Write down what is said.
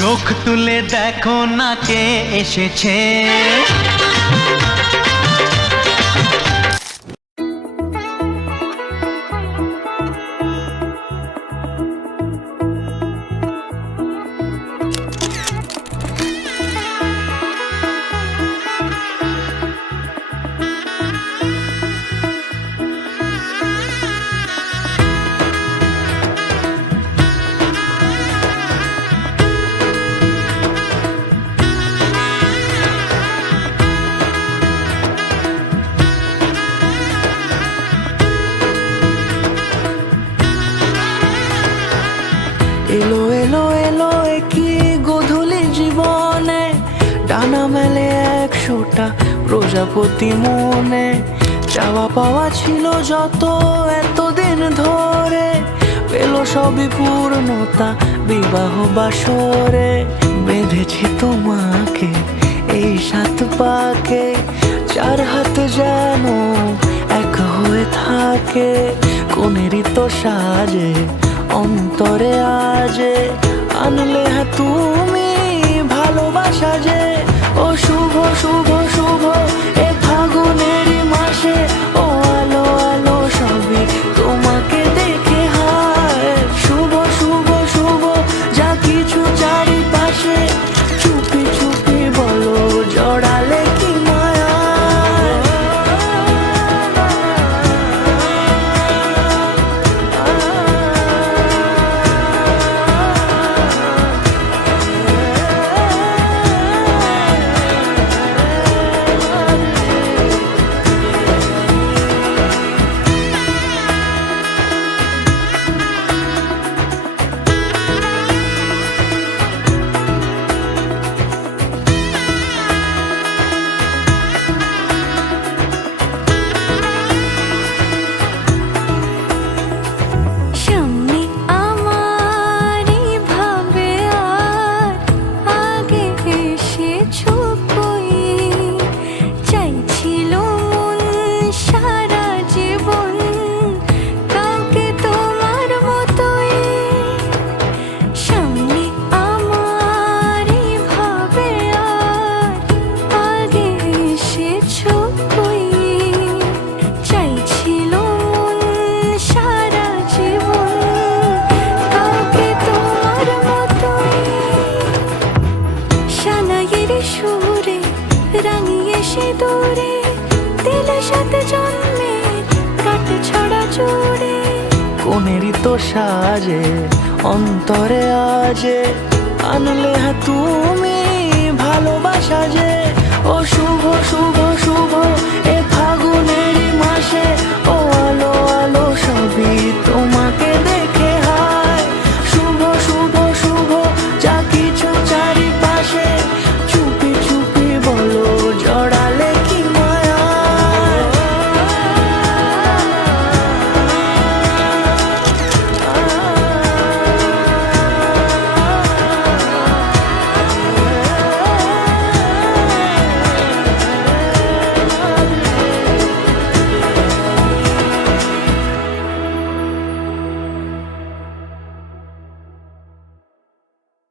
চোখ তুলে দেখো না কে এসেছে। এলো এলো এলো কি গোধূলি জীবনে, ডানা মেলে 100টা প্রজাপতি মনে। চাওয়া পাওয়া ছিল যত এতদিন ধরে, পেল সবই পূর্ণতা বিবাহ বাসরে। বেঁধেছি তোমাকে এই 7 পাকে, 4 হাত যেন এক হয়ে থাকে। কোনেরই তো সাজে অন্তরে আজে, আনলে হ্যাঁ তুমি ভালোবাসা যে। ও শুভ শুভ শুভ এ ফাগুনেরই মাসে, ও আলো আলো সবই তোমাকে দেখে হায়। শুভ শুভ শুভ যা কিছু চারিপাশে, চুপি চুপি বলো জড়ালে কি মায়া। রাঙিয়ে সে দূরে দিলে 7 জন্মে কাট ছড়া জোড়ে। কোনেরই তো সাজে অন্তরে আজে, আনলে হ্যাঁ তুমি ভালোবাসা যে। ও শুভ শুভ শুভ এ ফাগুনেরই মাসে, ও আলো আলো সবই তোমাকে